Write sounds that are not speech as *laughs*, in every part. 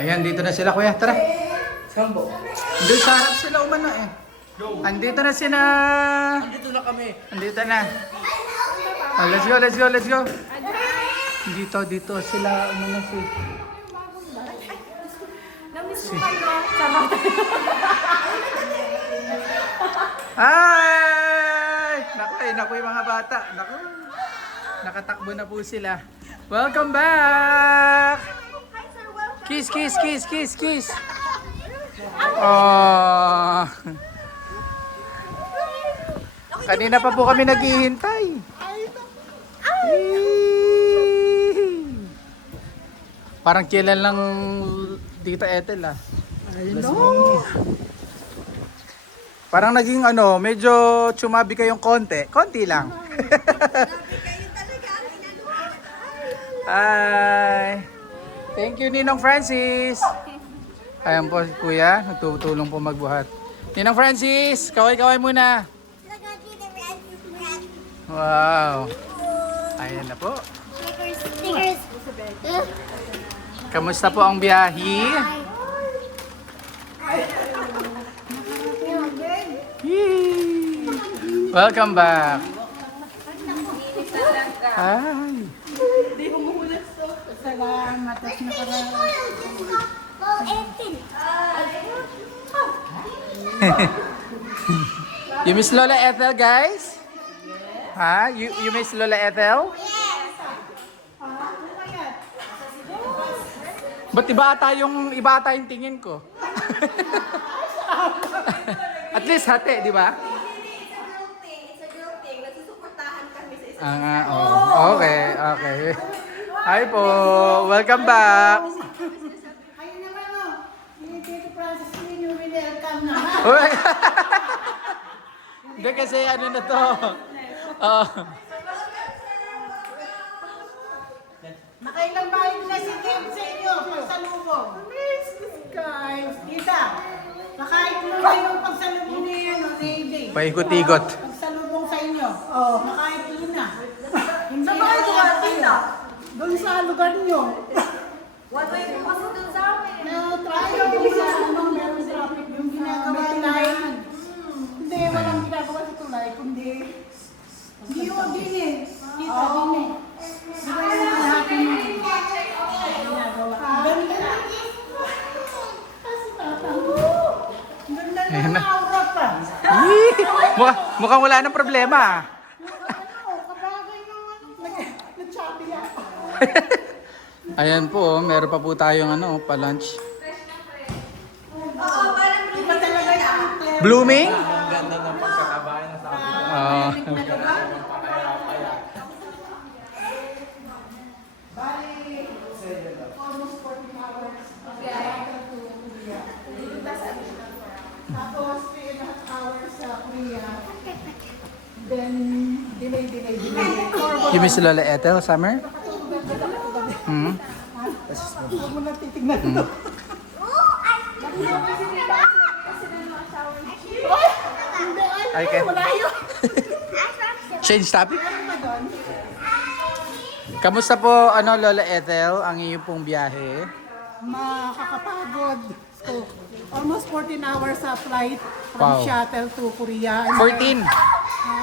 Ayan, dito na sila kuya. Tara. Saan po? Doon sa harap sila umano eh. Andito na sila. Dito na kami. Andito na. Oh, let's go, let's go, let's go. Dito, dito sila umano si. Namiss ko kayo. Ay! Naku, eh, naku yung mga bata. Naku. Nakatakbo na po sila. Welcome back! Kiss, kiss, kiss, kiss, kiss. Oh. Kanina pa po kami naghihintay. Parang kailan lang dito Ethel ah. Parang naging ano, medyo chumabi kayong konti. Konti lang. Hi! Thank you, Ninong Francis! Ayan po Kuya, nagtutulong po magbuhat. Ninong Francis, kaway-kaway muna. Wow! Ayan na po. Kamusta po ang biyahe? Welcome back! Hi! Salamat. Tapos. Oh, Ethel. You miss Lola Ethel, guys? Ha? You, you miss Lola Ethel? Ba't iba ata yung, iba ata yung tingin ko? *laughs* At least hati, di ba? Ah, nga, oh. Okay, okay. Hi po. Welcome back. Ayun naman o. Hindi Tito Francis yung welcome na. Uy. Hindi kasi ano na to. Oh. Nakailang bayan na si Kim sa inyo pagsalubong. Miss guys. Tita, nakain mo na yung pagsalubong ni ano, Navy. Paikot-ikot. Pagsalubong sa inyo. Oh, nakain mo na. Hindi Sa bahay ko Tita? Doon sa lugar nyo. One way po kasi dun sa amin. Na traffic yung sa ano, meron traffic yung ginagawa namin. Hindi, walang ginagawa sa tulay, kundi hindi yung din eh. Kita din eh. Di ba yung lahat yung ginagawa? Ang Ganda na. Ganda na Ayan na. ang aura pa. Mukhang wala nang problema. ah. Ano, kabagay ng ano, nag- nag-choppy ako. Ayan po, oh, meron pa po tayong ano, pa-lunch. Iba talaga yung clear. Blooming? Ang ganda ng pagkakabayan na sa akin. Oo. Tapos, three and a half hours sa Korea. Then, delay, delay, delay. You miss Lola Ethel, Summer? Hmm? Huwag mo na. Ay, hindi, ay, Okay. wala yun. Change topic? Kamusta po, ano, Lola Ethel, ang iyong pong biyahe? Makakapagod. So, almost 14 hours sa flight from Wow. shuttle to Korea. And 14.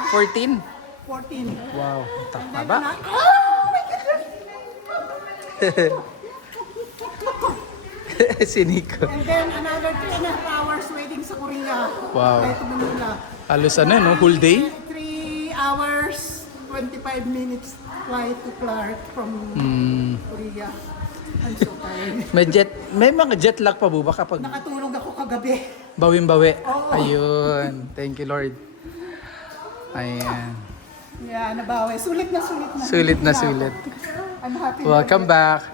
14? 14. Wow, And then, ano- *laughs* Oh my God! *laughs* si Nico. And then another 3 and a half hours waiting sa Korea. Wow. To Manila. Halos ano, no? Whole day? 3 hours, 25 minutes flight to Clark from Hmm. Korea. I'm so tired. *laughs* May jet, may mga jet lag pa ba kapag Nakatulog ako kagabi. bawin-bawi? Oo. Ayun. Thank you, Lord. Ayan. Yeah, nabawi. Sulit na sulit na. Sulit na sulit. I'm happy. Welcome back.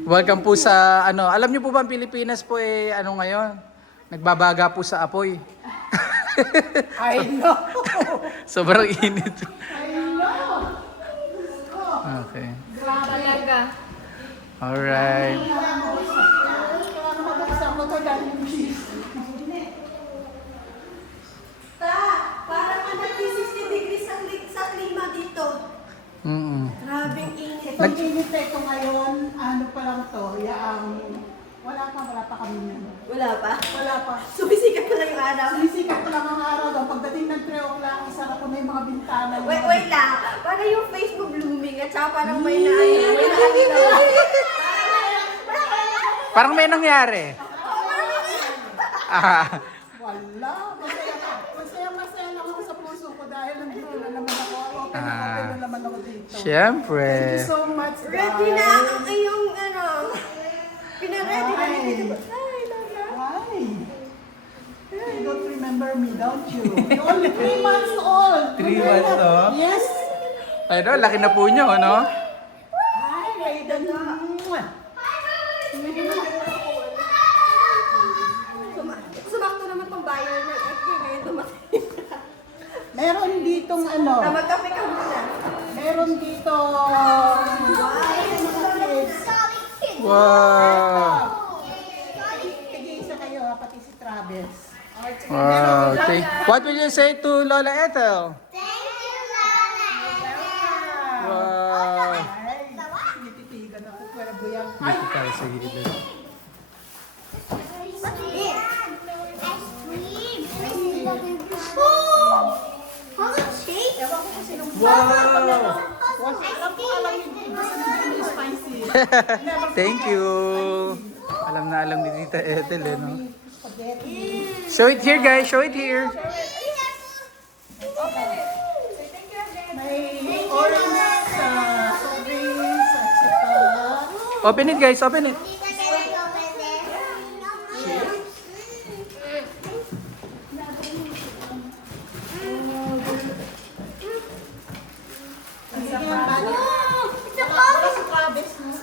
Welcome po sa ano, alam niyo po ba ang Pilipinas po eh ano ngayon? Nagbabaga po sa apoy. *laughs* I know. *laughs* Sobrang init. I know. Okay. Talaga. Alright. Kailangan mabuksan ko to dahil yung cheese. Ta, parang ano, 360 degrees ang li- sa klima dito. Mm Grabing init. Itong init na ito ngayon, ano pa lang to, yaang wala pang pa. Wala pa. Sumisikat pa lang yung araw. Sisikat ko lang ang araw daw. Pagdating ng 3 o'clock, isara ko na yung mga bintana. Wait, mga- wait lang. Parang yung face mo blooming at saka parang may na may na Parang may nangyari. Ah, Wala. Masaya ka. Masaya, masaya lang ako sa puso ko dahil nandito na naman ako. Open na Ah. open na dito. syempre. Thank you so much, guys. Ready na ang iyong ano. Pinaready na ni Tito. Ay, Lola. Hi. You don't remember me, don't you? You're only three months old. Three months, no? Yes. Ano, laki na po nyo, no? Hi, Raiden. Sumakto naman tong buyer ng eh. Ngayon dumating. Meron ditong ano, Na magkape ka muna. Meron dito Wow. Tig-isa kayo, ha, pati si Travis. Wow. Thank, what will you say to Lola Ethel? Wow. Ay, buyang. Ay, Dito tayo Wow. Thank you. Alam na alam ni Tita Ethel, eh, no? Show it here, guys. Show it here. Open it, guys. Open it.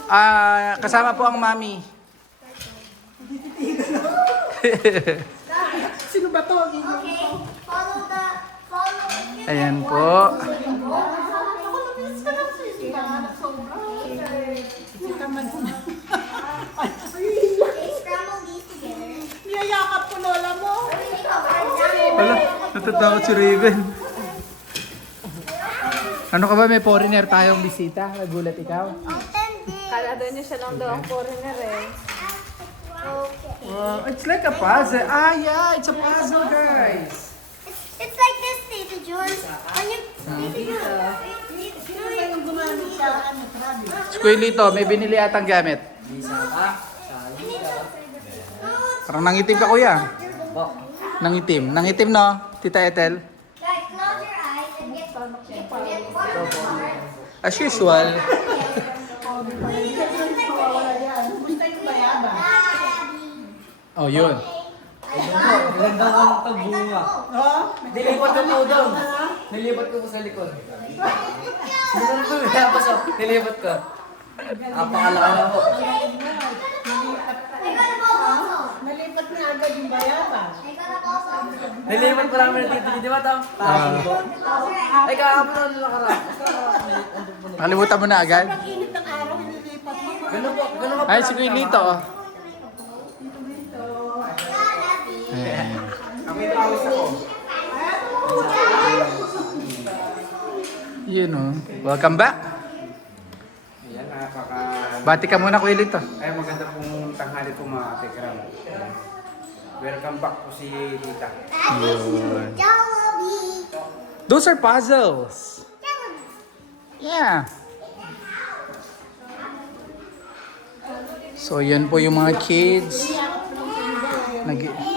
Ah, kasama po ang mami. *laughs* Sino ba to? Ang inyong Ayan po. Ako lumilis ka lang sis. Panganak sobra. Hindi ka man. Ay, Niyayakap ko lola mo. Wala, natatakot si Raven. Ano ka ba? May foreigner tayong bisita. Nagulat ikaw. Doon niya siya lang daw ang foreigner eh. Wow, it's like a puzzle. Ah, yeah, it's a puzzle, guys. It's like this, Tita Jules. When you, Tita Jules. Ano? Squilito, may binili atang gamit. Parang nangitim ka, kuya. Nangitim. Nangitim, no? Tita Ethel? Guys, close your eyes and get, get, get water. As usual. Wala yan. Gusto yung bayaba. Oh, yun. Maganda ko ang pagbunga. Oh, Nilipat ko po doon. Nilipat ko po sa likod. Pa so, nilipat ko. Napakalaki na po. Nalipat na agad yung also. Nilipat ko namin dito, di ba Tom? Ay, kahapon na lang nakarap. Nakalimutan mo na agad? Ang init ng araw, nililipat mo. Ganun po, ganun po. Ay, si Squilito, oh. Yun, oh. Welcome back. Yan, napaka... Bati ka muna, Kuilito. Ay, maganda pong tanghali po mga tekram. Welcome back po si Tita. Yun. Those are puzzles. Yeah. So, yun po yung mga kids. Nag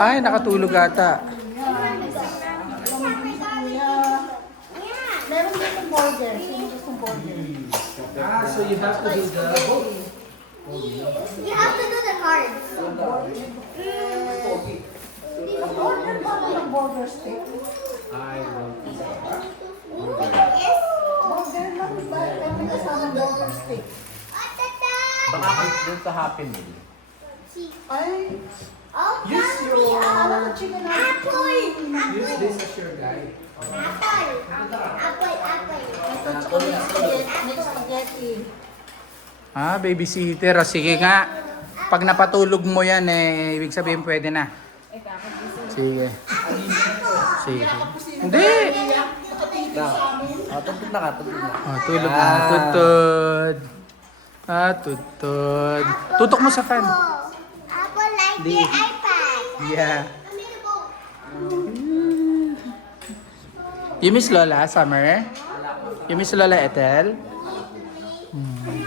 Ay, nakatulog ata. Meron din burger. Sino gustong burger? Ah, so you have to do the You have to do the cards. Order ba ako ng burger steak? Yes. Burger lang ba? Meron kasama burger steak. Baka doon sa Happy Meal. Ay, Oh, chicken Apple. Use this as your guide. Apple. Apple. Apple. Ito, may spaghetti. Ah, babysitter. O, sige nga. Pag napatulog mo yan, eh, ibig sabihin pwede na. Sige. Sige. Hindi. Amin. Ah, tugtog na ka, tugtog na. Oh, tulog na. Tutod. Ah, tutod. Tutok mo sa fan. Di. the iPad. Yeah. You miss Lola, Summer? You miss Lola Ethel? Mm.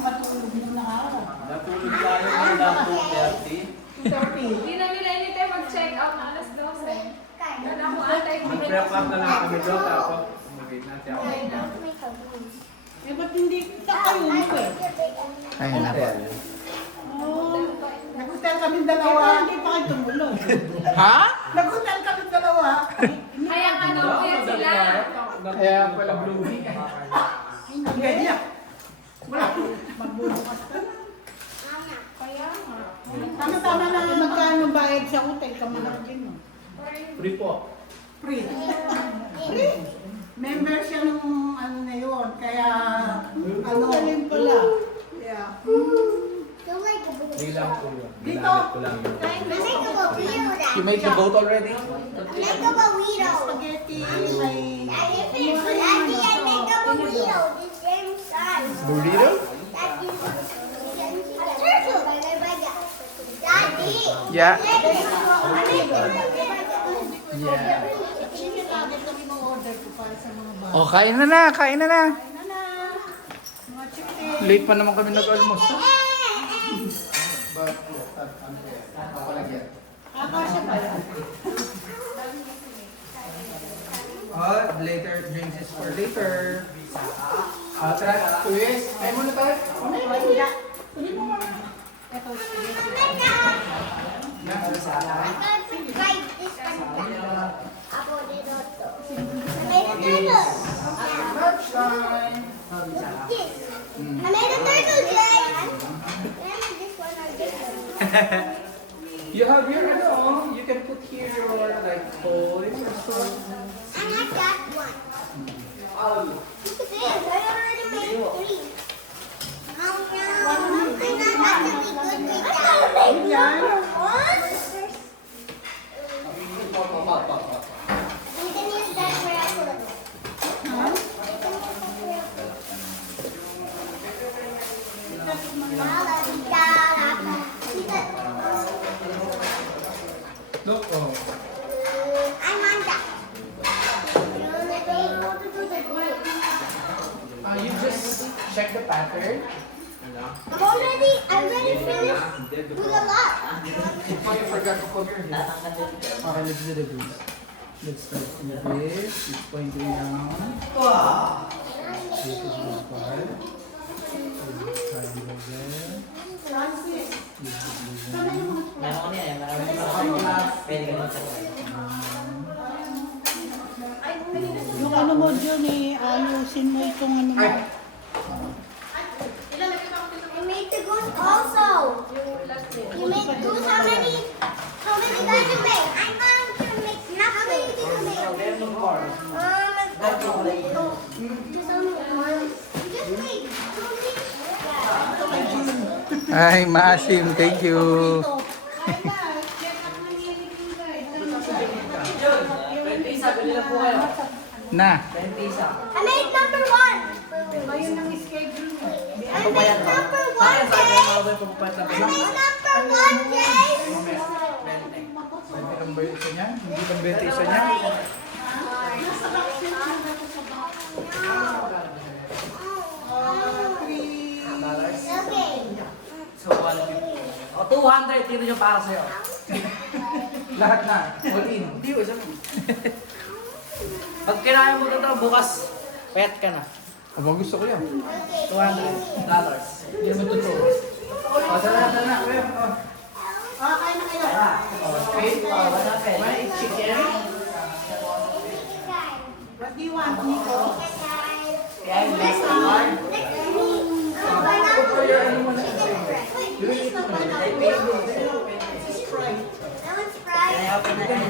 Matulog *laughs* mo na ako. Natulog tayo 2.30. 2.30. Wala akong antay ko. Mag-prep up na lang kami doon tapos mag-wait natin ako. Eh, ba't hindi sa kayo mo eh? Ayun na po. Oo. Nag-hotel kami dalawa. Hindi pa kayo tumulong. Ha? Nag-hotel kami dalawa. Kaya nga yan sila. Kaya pala blooming. Ang ganyan. Wala. Magbubukas ka na. Tama-tama na magkano bayad sa hotel ka mahal din mo. Free po. Free. Free. Member siya nung ano na yun. Kaya ano. Galing pala. Yeah. Free lang po yun. Dito. Ginamit ko lang yun. You made the boat already? Spaghetti. May... Burrito? Daddy. Yeah. Yeah. Chicken nugget kami ng order ko para sa mga bata. Oh, kain na na, kain na na. Ano na? Mga chicken. Late pa naman kami nag-almost. Akasya pa yan. Oh, later drinks is for later. Ah, tara, Luis, kain muna tayo. Ano yung *laughs* You have your, ano, you can put here your like toys or something. I like that one. Look Ayan. Okay, let's do the base. Let's start with this. It's pointing down. This is the pa ako. Pwede ka naman Yung ano mo, Jun, eh, ayusin mo itong ano mo. I made the goose also. You made goose. How many? Um. Ay, maasim. Thank you. Na. 20 isa. I made number one. Ayun ang schedule. I made number one, Jay. I made number one, Jay. Ilang ba yung isa niya? Hindi lang 20 isa niya? Okay. So, 150. O, 200. Dito yung para sa'yo. *laughs* Lahat na. All in. Hindi isa *laughs* Pag kinain mo ito, bukas, pet ka na. Aba, gusto ko yan. 200 dollars. Hindi naman totoo. O, na. Kuya, o. Ah, kain na kayo. Okay. Oh, what's up, pet? Wanna eat chicken? What do you want, Nico? Kaya yung best one. Kaya pa na yun.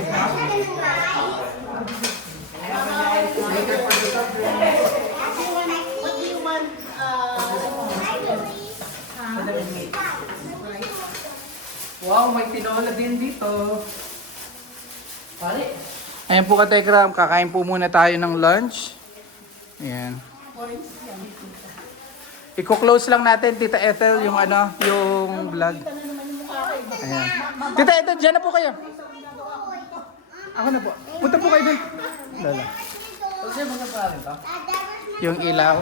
Later for the top drink. What do you want? Uh, Wow, may tinola din dito. Pare, Ayan po katekram, kakain po muna tayo ng lunch. Ayan. Iko-close lang natin, Tita Ethel, yung ano, yung vlog. Ayan. Tita Ethel, dyan na po kayo. Ako na po. Punta po kayo dun. Lala. Kasi mga pangalan to? Yung ilaw.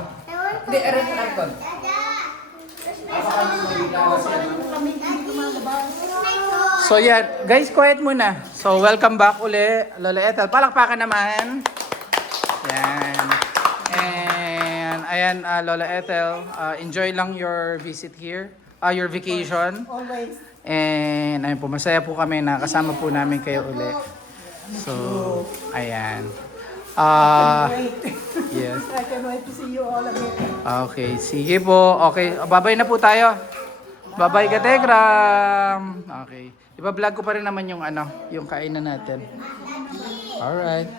Hindi, aray mo aircon. So yan, guys, quiet muna. So welcome back uli, Lola Ethel. Palakpakan naman. Yan. And ayan, ah, Lola Ethel, ah, enjoy lang your visit here, ah, your vacation. Always. And ayun po, masaya po kami na kasama po namin kayo uli. So, ayan. Wait. yes. I can wait to see you all again. Okay, sige po. Okay, babay na po tayo. Babay ka, Tegram. Okay. Iba-vlog ko pa rin naman yung ano, yung kainan natin. Alright.